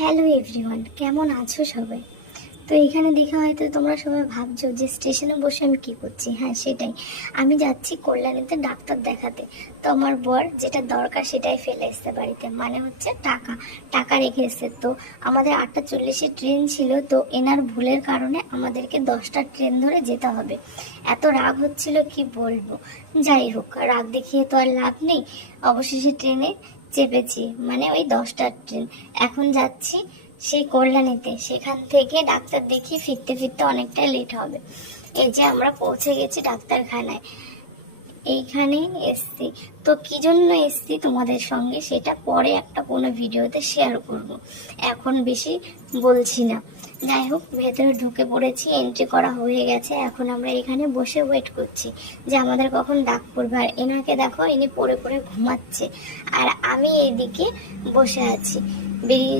Hello everyone, কেমন আছো সবাই? তো এখানে দেখে হয়তো তোমরা সবাই ভাবছো যে স্টেশনে বসে আমি কি করছি। হ্যাঁ, সেটাই, আমি যাচ্ছি কল্যাণীতে ডাক্তার দেখাতে। তো আমার বর যেটা দরকার সেটাই ফেলে এসছে বাড়িতে, মানে হচ্ছে টাকা। টাকা রেখে এসছে। তো আমাদের 8:40 ট্রেন ছিল, তো এনার ভুলের কারণে আমাদেরকে 10টা ট্রেন ধরে যেতে হবে। এত রাগ হচ্ছিল কি বলবো। যাই হোক, রাগ দেখিয়ে তো আর লাভ নেই। অবশেষে ট্রেনে চেপেছি, মানে ওই 10টার ট্রেন। এখন যাচ্ছি সেই কল্যাণীতে, সেখান থেকে ডাক্তার দেখিয়ে ফিরতে ফিরতে অনেকটা লেট হবে। এই যে আমরা পৌঁছে গেছি ডাক্তারখানায়, এইখানে এসছি। তো কি জন্য এসছি তোমাদের সঙ্গে সেটা পরে একটা কোনো ভিডিওতে শেয়ার করব, এখন বেশি বলছি না। যাই হোক, ভেতরে ঢুকে পড়েছি, এন্ট্রি করা হয়ে গেছে। এখন আমরা এখানে বসে ওয়েট করছি যে আমাদের কখন ডাক পড়বে। আর এনাকে দেখো, ইনি পড়ে পড়ে ঘুমাচ্ছে, আর আমি এইদিকে বসে আছি। বেরিয়ে